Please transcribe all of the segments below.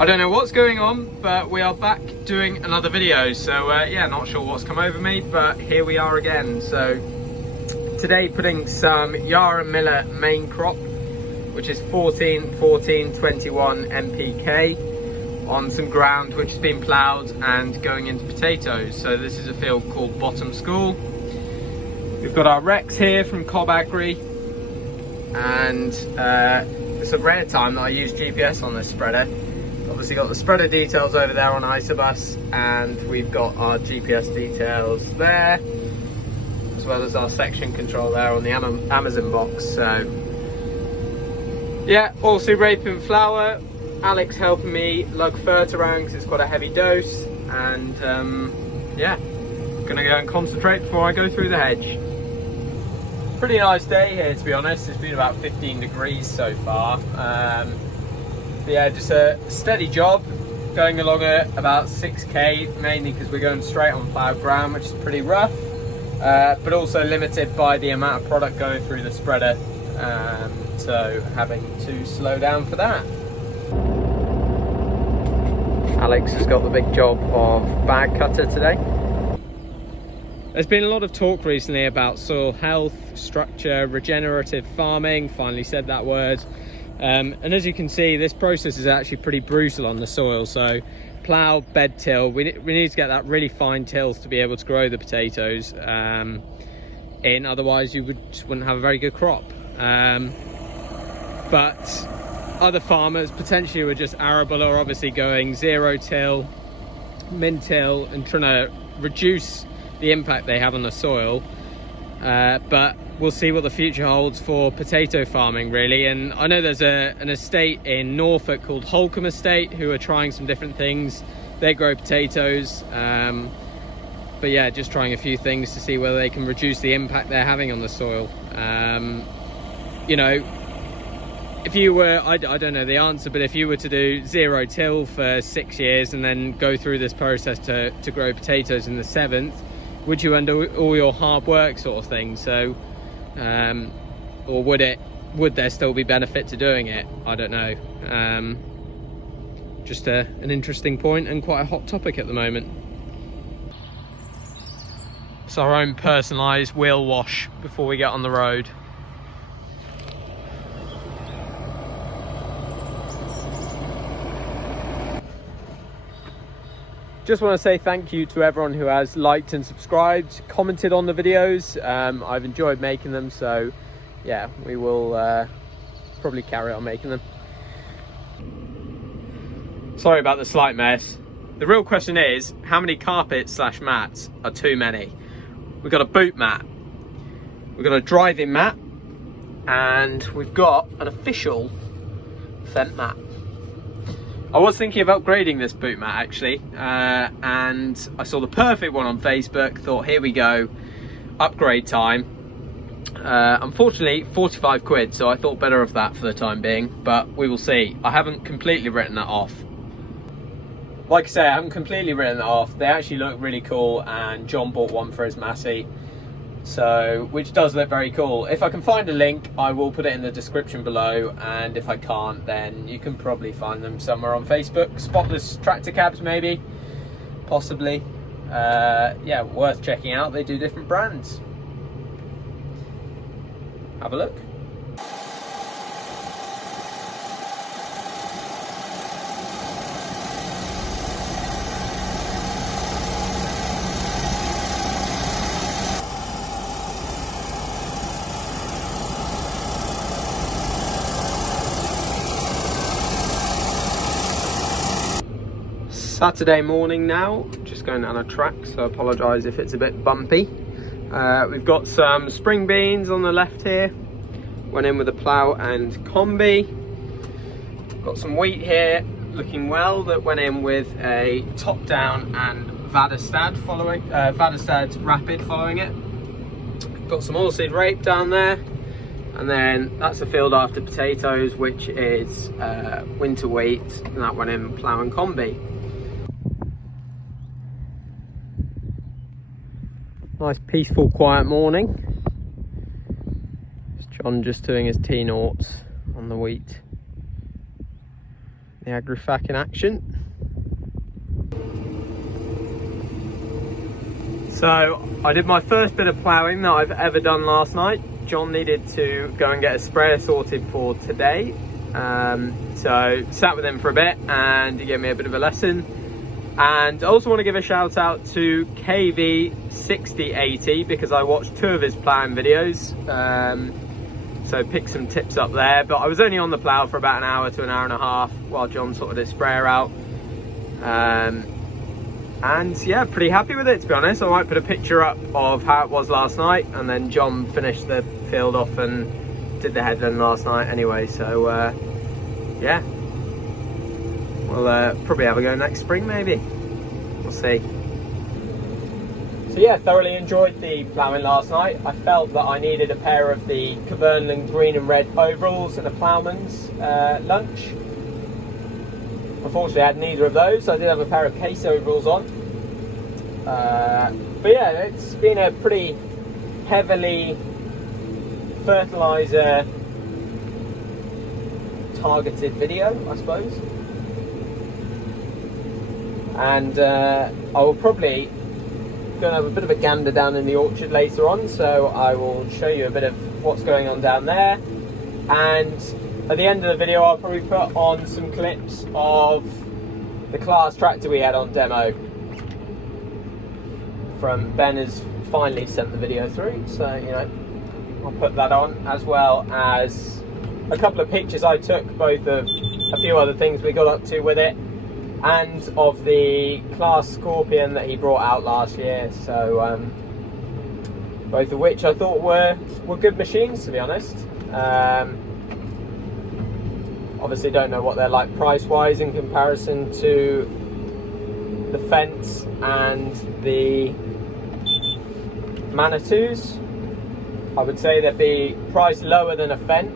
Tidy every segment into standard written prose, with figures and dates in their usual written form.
I don't know what's going on, but we are back doing another video. So yeah, not sure what's come over me, but here we are again. So today putting some Yara Miller main crop, which is 14, 14, 21 NPK on some ground which has been ploughed and going into potatoes. So this is a field called Bottom School. We've got our Rex here from Cobb Agri, and it's a rare time that I use GPS on this spreader. Obviously got the spreader details over there on Isobus, and we've got our GPS details there, as well as our section control there on the Amazon box. So yeah, also raping flour. Alex helping me lug fert around because it's quite a heavy dose, and yeah, gonna go and concentrate before I go through the hedge. Pretty nice day here, to be honest. It's been about 15 degrees so far. But yeah, just a steady job, going along at about 6k, mainly because we're going straight on ploughed ground, which is pretty rough, but also limited by the amount of product going through the spreader, so having to slow down for that. Alex has got the big job of bag cutter today. There's been a lot of talk recently about soil health, structure, regenerative farming, finally said that word. And as you can see, this process is actually pretty brutal on the soil. So plough, bed till, we need to get that really fine tills to be able to grow the potatoes in, otherwise you wouldn't have a very good crop. But other farmers potentially were just arable, or obviously going zero till, min till, and trying to reduce the impact they have on the soil. But we'll see what the future holds for potato farming, really. And I know there's an estate in Norfolk called Holcombe Estate who are trying some different things. They grow potatoes, but yeah, just trying a few things to see whether they can reduce the impact they're having on the soil. You know, if you were, I don't know the answer, but if you were to do zero till for 6 years and then go through this process to grow potatoes in the 7th, would you undo all your hard work, sort of thing? So or would there still be benefit to doing it? I don't know. Just an interesting point and quite a hot topic at the moment. It's our own personalised wheel wash before we get on the road. Just want to say thank you to everyone who has liked and subscribed, commented on the videos. I've enjoyed making them, so yeah, we will probably carry on making them. Sorry about the slight mess. The real question is, how many carpets / mats are too many? We've got a boot mat, we've got a driving mat, and we've got an official Fent mat. I was thinking of upgrading this boot mat actually, and I saw the perfect one on Facebook, thought here we go, upgrade time. Unfortunately 45 quid, so I thought better of that for the time being, but we will see. I haven't completely written that off. Like I say, I haven't completely written that off. They actually look really cool, and John bought one for his Massey, so which does look very cool. If I can find a link, I will put it in the description below, and if I can't, then you can probably find them somewhere on Facebook. Spotless Tractor Cabs, maybe, possibly. Yeah, worth checking out. They do different brands. Have a look. Saturday morning now, just going down a track, so I apologise if it's a bit bumpy. We've got some spring beans on the left here, went in with a plough and combi. Got some wheat here, looking well, that went in with a top down and Vadestad following, Vadestad Rapid following it. Got some oilseed rape down there, and then that's a field after potatoes, which is winter wheat, and that went in plough and combi. Nice peaceful quiet morning. It's John just doing his T-noughts on the wheat. The agri-fac in action. So I did my first bit of ploughing that I've ever done last night. John needed to go and get a sprayer sorted for today. So sat with him for a bit and he gave me a bit of a lesson. And I also want to give a shout out to KV6080 because I watched 2 of his ploughing videos. So picked some tips up there, but I was only on the plough for about an hour to an hour and a half while John sorted his sprayer out. And yeah, pretty happy with it, to be honest. I might put a picture up of how it was last night, and then John finished the field off and did the headland last night anyway. So yeah, we'll probably have a go next spring maybe. We'll see. So yeah, thoroughly enjoyed the ploughing last night. I felt that I needed a pair of the Cavernland green and red overalls and a ploughman's lunch. Unfortunately I had neither of those. I did have a pair of case overalls on. But yeah, it's been a pretty heavily fertilizer targeted video, I suppose. And I will probably go and have a bit of a gander down in the orchard later on, so I will show you a bit of what's going on down there. And at the end of the video I'll probably put on some clips of the class tractor we had on demo. Ben has finally sent the video through, so you know, I'll put that on, as well as a couple of pictures I took, both of a few other things we got up to with it and of the class Scorpion that he brought out last year. So both of which I thought were good machines, to be honest. Obviously don't know what they're like price wise in comparison to the Fence and the Manitous. I would say they'd be priced lower than a Fent,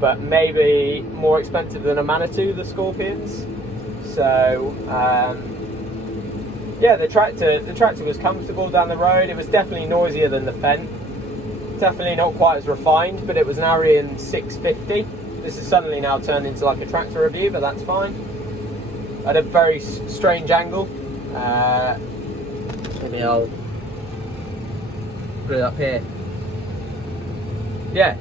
but maybe more expensive than a Manitou, the Scorpions. So yeah, the tractor was comfortable down the road. It was definitely noisier than the Fent, definitely not quite as refined, but it was an Arian 650. This has suddenly now turned into like a tractor review, but that's fine. At a very strange angle. Maybe I'll put it up here. Yeah.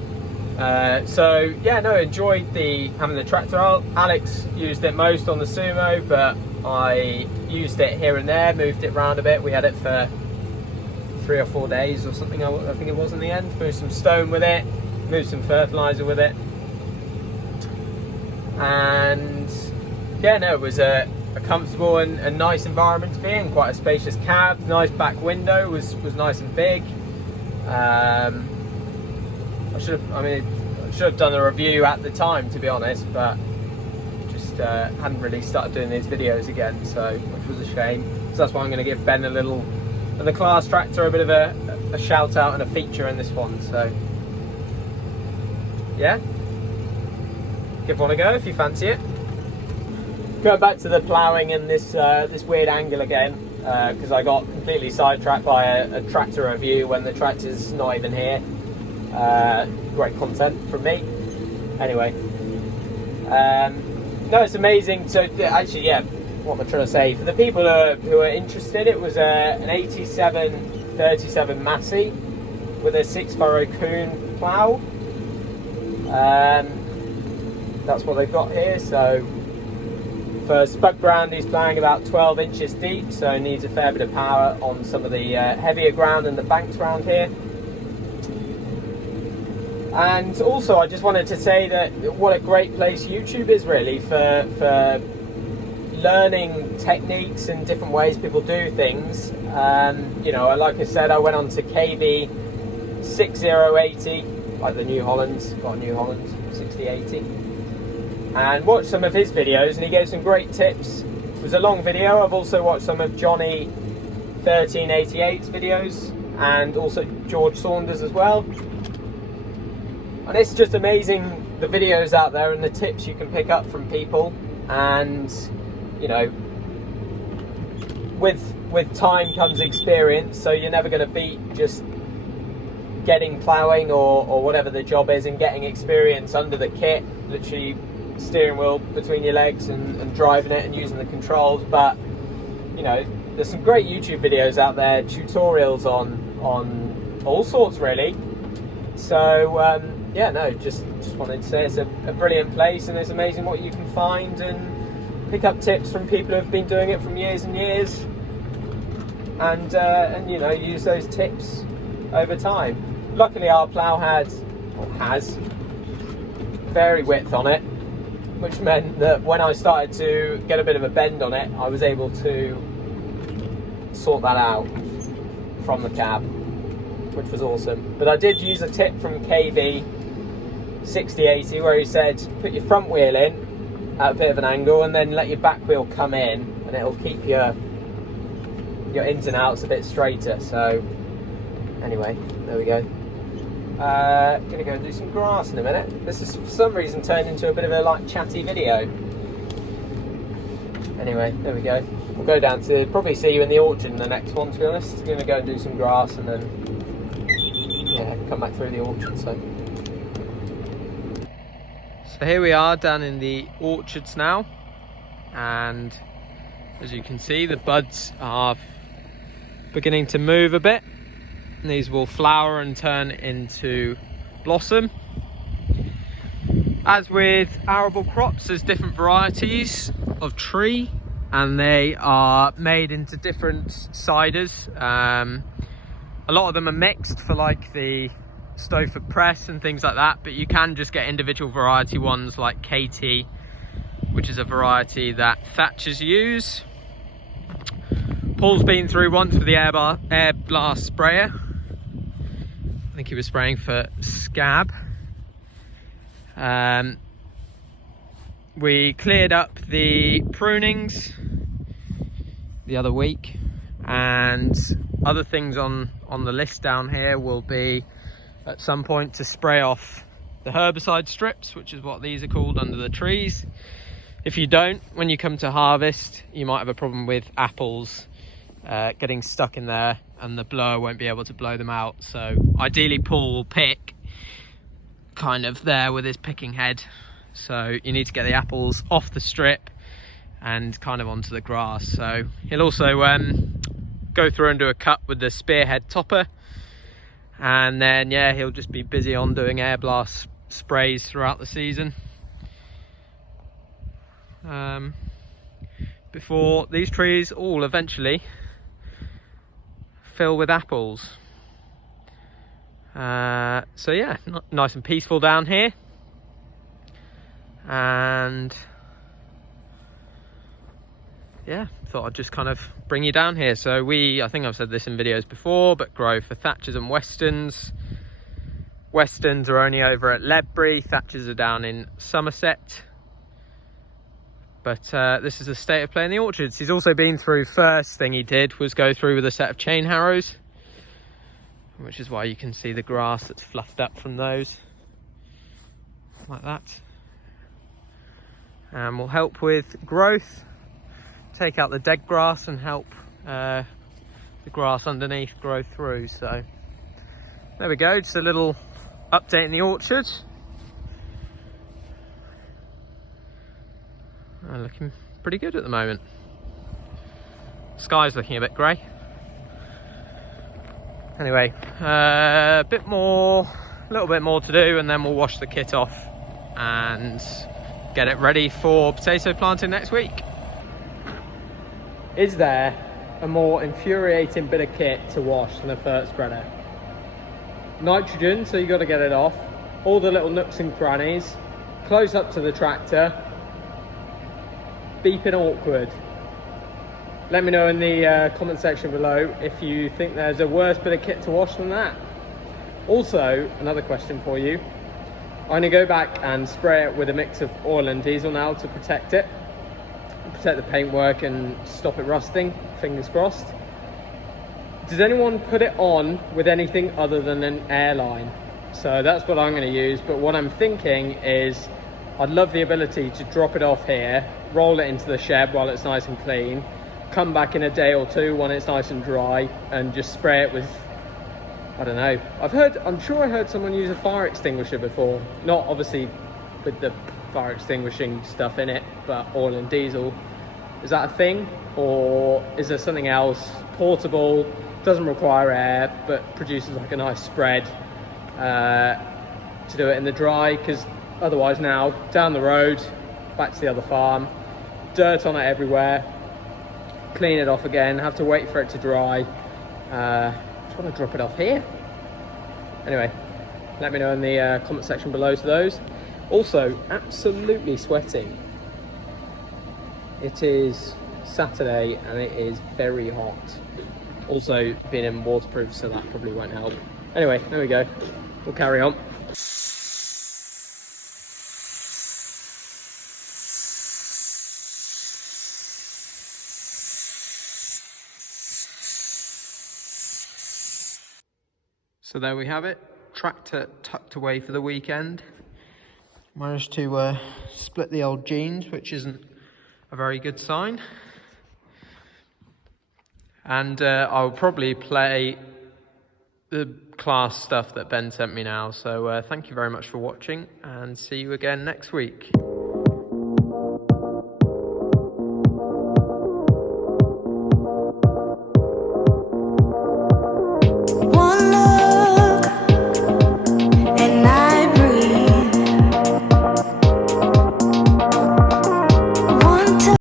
So yeah, no, enjoyed having the tractor out. Alex used it most on the Sumo, but I used it here and there, moved it around a bit. We had it for 3 or 4 days or something, I think it was in the end. Moved some stone with it, moved some fertilizer with it. And yeah, no, it was a comfortable and nice environment to be in. Quite a spacious cab, nice back window, was nice and big. I should have done a review at the time, to be honest, but just hadn't really started doing these videos again, so which was a shame. So that's why I'm going to give Ben and the class tractor a bit of a shout out and a feature in this one. So yeah, give one a go if you fancy it. Going back to the ploughing and this weird angle again, because I got completely sidetracked by a tractor review when the tractor's not even here. Great content from me. Anyway, no, it's amazing. So actually, yeah, what am I trying to say? For the people who are interested, it was an 87-37 Massey with a 6-furrow Coon plough. That's what they've got here. So for spud ground, he's ploughing about 12 inches deep, so needs a fair bit of power on some of the heavier ground and the banks around here. And also, I just wanted to say that what a great place YouTube is really for learning techniques and different ways people do things. You know, like I said, I went on to KV6080, like the New Hollands, got a New Holland 6080, and watched some of his videos, and he gave some great tips. It was a long video. I've also watched some of Johnny 1388's videos, and also George Saunders as well. And it's just amazing, the videos out there and the tips you can pick up from people. And you know, with time comes experience, so you're never going to beat just getting ploughing or whatever the job is and getting experience under the kit. Literally steering wheel between your legs and driving it and using the controls. But you know, there's some great YouTube videos out there, tutorials on all sorts really. So yeah, no, just wanted to say it's a brilliant place, and it's amazing what you can find and pick up tips from people who have been doing it from years and years, and you know, use those tips over time. Luckily our plough has very width on it, which meant that when I started to get a bit of a bend on it, I was able to sort that out from the cab, which was awesome. But I did use a tip from KB 6080 where he said put your front wheel in at a bit of an angle and then let your back wheel come in, and it'll keep your ins and outs a bit straighter. So anyway, there we go. Gonna go and do some grass in a minute. This has for some reason turned into a bit of a like chatty video. Anyway, there we go. We'll go down to probably see you in the orchard in the next one, to be honest. I'm gonna go and do some grass and then yeah, come back through the orchard. So here we are down in the orchards now, and as you can see, the buds are beginning to move a bit. These will flower and turn into blossom. As with arable crops, there's different varieties of tree, and they are made into different ciders. A lot of them are mixed for like the Stowford press and things like that, but you can just get individual variety ones like KT, which is a variety that thatchers use. Paul's been through once with the air blast sprayer. I think he was spraying for scab. We cleared up the prunings the other week, and other things on the list down here will be at some point to spray off the herbicide strips, which is what these are called, under the trees. If you don't, when you come to harvest, you might have a problem with apples getting stuck in there, and the blower won't be able to blow them out. So ideally Paul will pick kind of there with his picking head, so you need to get the apples off the strip and kind of onto the grass. So he'll also go through and do a cut with the spearhead topper, and then yeah, he'll just be busy on doing air blast sprays throughout the season before these trees all eventually fill with apples. So yeah, nice and peaceful down here, and yeah, thought I'd just kind of bring you down here. So I think I've said this in videos before, but grow for thatchers and westerns. Westerns are only over at Ledbury, thatchers are down in Somerset. But this is the state of play in the orchards. He's also been through, first thing he did was go through with a set of chain harrows, which is why you can see the grass that's fluffed up from those, like that. And will help with growth, take out the dead grass and help the grass underneath grow through. So there we go, just a little update in the orchard. Looking pretty good at the moment. Sky's looking a bit grey. Anyway, a little bit more to do, and then we'll wash the kit off and get it ready for potato planting next week. Is there a more infuriating bit of kit to wash than a fert spreader? Nitrogen, so you got to get it off. All the little nooks and crannies. Close up to the tractor. Beeping awkward. Let me know in the comment section below if you think there's a worse bit of kit to wash than that. Also, another question for you. I'm going to go back and spray it with a mix of oil and diesel now to protect it. Protect the paintwork and stop it rusting, fingers crossed. Does anyone put it on with anything other than an airline? So that's what I'm going to use, but what I'm thinking is I'd love the ability to drop it off here, roll it into the shed while it's nice and clean, come back in a day or two when it's nice and dry, and just spray it with, I don't know, I'm sure I heard someone use a fire extinguisher before, not obviously with the fire extinguishing stuff in it, but oil and diesel. Is that a thing, or is there something else? Portable, doesn't require air, but produces like a nice spread to do it in the dry, because otherwise now, down the road, back to the other farm, dirt on it everywhere, clean it off again, have to wait for it to dry. Just want to drop it off here. Anyway, let me know in the comment section below to those. Also, absolutely sweating. It is Saturday and it is very hot. Also, being in waterproof, so that probably won't help. Anyway, there we go. We'll carry on. So there we have it, tractor tucked away for the weekend. Managed to split the old jeans, which isn't a very good sign. And I'll probably play the class stuff that Ben sent me now. So thank you very much for watching, and see you again next week.